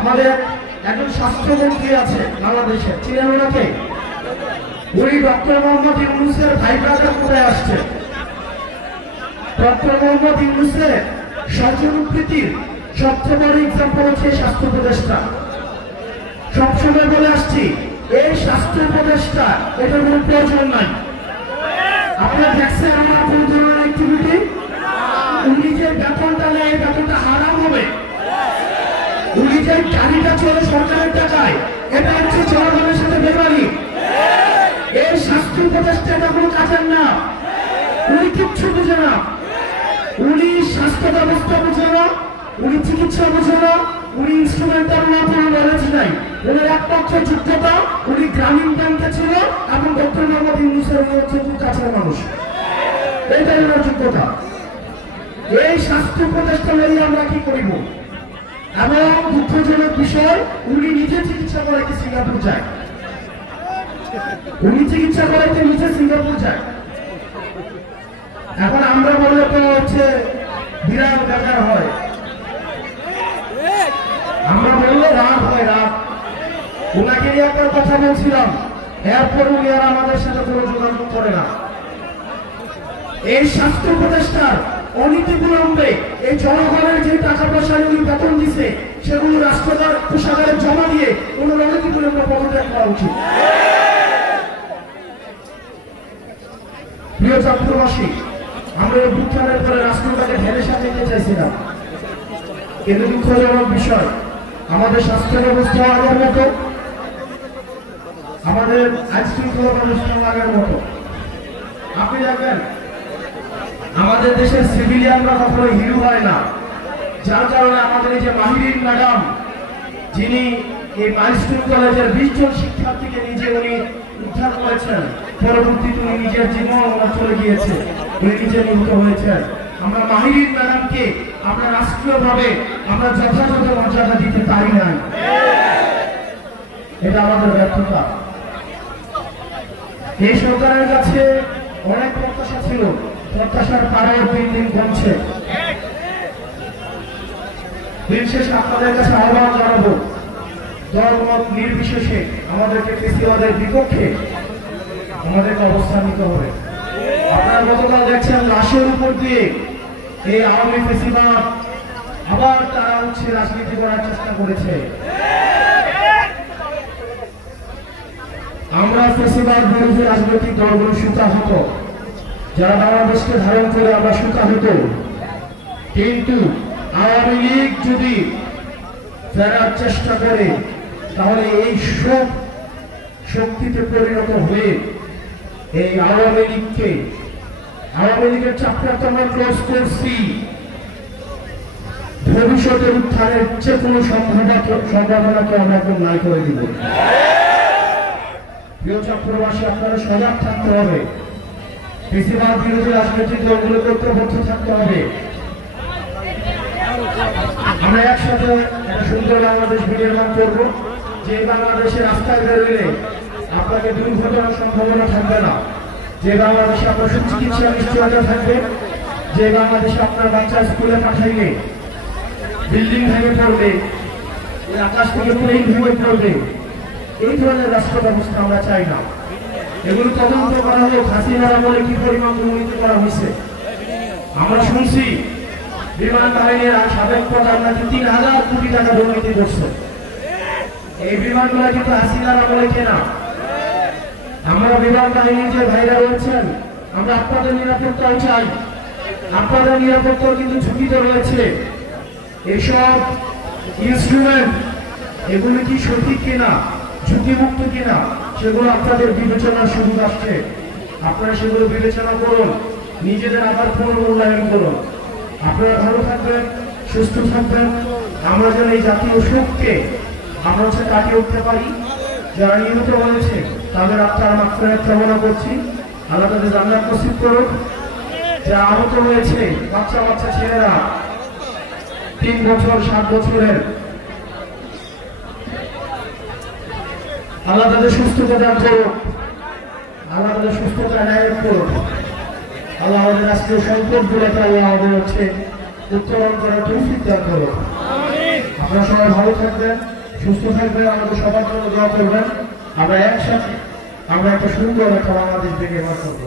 আমাদের একজন স্বাস্থ্যমন্ত্রী আছে বাংলাদেশে, চিনেন ওনাকে? উনি ডক্টর মোহাম্মদ ইউনূসের ভাই ব্রাদার কোথায় আসছে? ডক্টর মোহাম্মদ ইউনূসের সর্বপ্রীতির সবচেয়ে বড় এক্সাম্পল হচ্ছে স্বাস্থ্য উপদেষ্টা। সবসময় বলে আসছি, এই স্বাস্থ্য উপদেষ্টা এটার কোনো প্রয়োজন নাই। আপনারা দেখছেন আমার কোন ধরনের অ্যাক্টিভিটি? উনি যে বেতনটা নেয়, এই বেতনটা হারাম হবে। উনি যে গাড়িটা চলে সরকারের টাকায়, এটা হচ্ছে জনগণের সাথে বেমানি। এই স্বাস্থ্য উপদেষ্টাটা কোনো কাজের না। উনি কিচ্ছু বুঝে না। উনি স্বাস্থ্য ব্যবস্থা বুঝে না, উনি চিকিৎসা বুঝে না, উনি ইনস্ট্রুমেন্টাল না, কোনো নলেজ নাই। উনি একমাত্র যোগ্যতা, উনি গ্রামীণ ব্যাংকে ছিল এবং ডক্টর মোহাম্মদ ইউনূসের হচ্ছে খুব কাছের মানুষ। এইটাই ওনার যোগ্যতা। এই স্বাস্থ্য উপদেষ্টা নিয়ে আমরা কি করিব? এবং দুঃখজনক বিষয়, উনি নিজে চিকিৎসা করাইতে সিঙ্গাপুর যায়। উনি চিকিৎসা করাইতে নিজে সিঙ্গাপুর যায়। এখন আমরা বললে তো হচ্ছে বিরাট বেকার হয়, আমরা বললে রাগ হয়, রাগ। ওনাকে একটা কথা বলছিলাম, এরপর উনি আর আমাদের সাথে কোনো যোগাযোগ করে না। এই স্বাস্থ্য উপদেষ্টার অনীতি বিলম্বে এই জনগণের যে টাকা পয়সা উনি বেতন দিচ্ছে, সেগুলো রাষ্ট্রদার কোষাগারে জমা দিয়ে ওনার অনীতি বিলম্বে পদত্যাগ করা উচিত। প্রিয় চাঁদপুরবাসী, আমরা এই ভূটানের পরে রাষ্ট্রটাকে ঢেলে সাজাইতে চাইছিলাম, কিন্তু দুঃখজনক বিষয়, আমাদের স্বাস্থ্য ব্যবস্থা আগের মতো, আমাদের আইন শৃঙ্খলা ব্যবস্থা আগের মতো। আপনি দেখবেন আমাদের দেশের সিভিলিয়ানরা কখনো হিরো হয় না, যার কারণে আমাদের এই যে মাহিরিন ম্যাডাম, যিনি এই মাইলস্টোন কলেজের 20 জন শিক্ষার্থীকে নিজে উনি উদ্ধার করেছেন, পরবর্তীতে উনি নিজের জীবন চলে গিয়েছে, উনি নিজে নিহত হয়েছেন। আমরা মাহিরিন ম্যাডামকে আমরা রাষ্ট্রীয়ভাবে আমরা যথাযথ মর্যাদা দিতে পারি নাই, এটা আমাদের ব্যর্থতা। এই সরকারের কাছে অনেক প্রত্যাশা ছিল, প্রত্যাশার পাড়াও দিন দিন কমছে। দিন শেষে আপনাদের কাছে আহ্বান জানাবো, দলমত নির্বিশেষে আমাদেরকে ফেসিবাদের বিপক্ষে আমাদেরকে অবস্থান নিতে হবে। আপনারা গতকাল দেখছেন লাশের উপর দিয়ে এই আওয়ামী ফেসিবাদ আবার তারা হচ্ছে রাজনীতি করার চেষ্টা করেছে। আমরা ফেসিবাদ বিরোধী রাজনৈতিক দলগুলো সুতাহত, যারা বাংলাদেশকে ধারণ করে আমরা সুতাহত, কিন্তু আওয়ামী লীগ যদি ফেরার চেষ্টা করে তাহলে এই সব শক্তিতে পরিণত হয়ে এই আওয়ামী লীগের চ্যাপ্টারটা আমরা ক্লোজ করছি, ভবিষ্যতের উত্থানের যে কোনো সম্ভাবনাকে আমরা একদম নাই করে দিব। প্রিয় চাঁদপুরবাসী, আপনারা সজাগ থাকতে হবে, ফেসিবাদ বিরোধী রাজনৈতিক দলগুলোকে ঐক্যবদ্ধ থাকতে হবে। আমরা একসাথে একটা সুন্দর বাংলাদেশ বিনির্মাণ করব, যে বাংলাদেশের রাস্তায় বেরোলে আপনাকে দুর্ঘটনার সম্ভাবনা থাকবে না, যে বাংলাদেশে আপনার সুচিকিৎসা নিশ্চয়তা থাকবে, যে বাংলাদেশে আপনার বাচ্চা স্কুলে পাঠাইলে বিল্ডিং ভেঙে পড়বে, আকাশ থেকে প্লেন ভেঙে পড়বে, এই ধরনের রাষ্ট্র ব্যবস্থা আমরা চাই না। এগুলো তদন্ত করা হোক, হাসিনার আমলে কি পরিমাণ দুর্নীতি করা হয়েছে। আমরা শুনছি বিমান বাহিনীর সাবেক প্রধান নাকি 3000 কোটি টাকা দুর্নীতি করছে। এই বিমানগুলো কিন্তু হাসিনার আমলে কেনা। আমরা বিমান বাহিনীর যে ভাইরা রয়েছেন, আমরা আপনাদের নিরাপত্তাও চাই, আপনাদের নিরাপত্তা কিন্তু ঝুঁকিতে রয়েছে। এইসব ইনস্ট্রুমেন্ট এগুলো কি সঠিক কিনা, ঝুঁকিমুক্ত কিনা, সেগুলো আপনাদের বিবেচনার সুযোগ আসছে। আপনারা সেগুলো বিবেচনা করুন, নিজেদের আবার পুনর্মূল্যায়ন করুন। আপনারা ভালো থাকবেন, সুস্থ থাকবেন, আমরা যেন এই জাতীয় শোককে আমরা হচ্ছে কাটিয়ে উঠতে পারি। যারা নিহত হয়েছে তাদের আত্মার মাগফিরাত কামনা করছি, আল্লাহ তাদের জান্নাত নসিব করুন। যারা আহত হয়েছে বাচ্চা বাচ্চা ছেলেরা 3 বছর 7 বছরের, আল্লাহ তাদের সুস্থতা দান করুন, আল্লাহ তাদের সুস্থতা ন্যায় করুন। আল্লাহ আমাদের রাষ্ট্রীয় সম্পদগুলোকে আল্লাহ আমাদের হচ্ছে উত্তোলন করার তৌফিক দান করুন। আপনারা সবাই ভালো থাকবেন, সুস্থ থাকবেন, আমাদের সবার জন্য দোয়া করবেন। আমরা একসাথে আমরা একটা সুন্দর একটা বাংলাদেশ বিনির্মাণ করবো।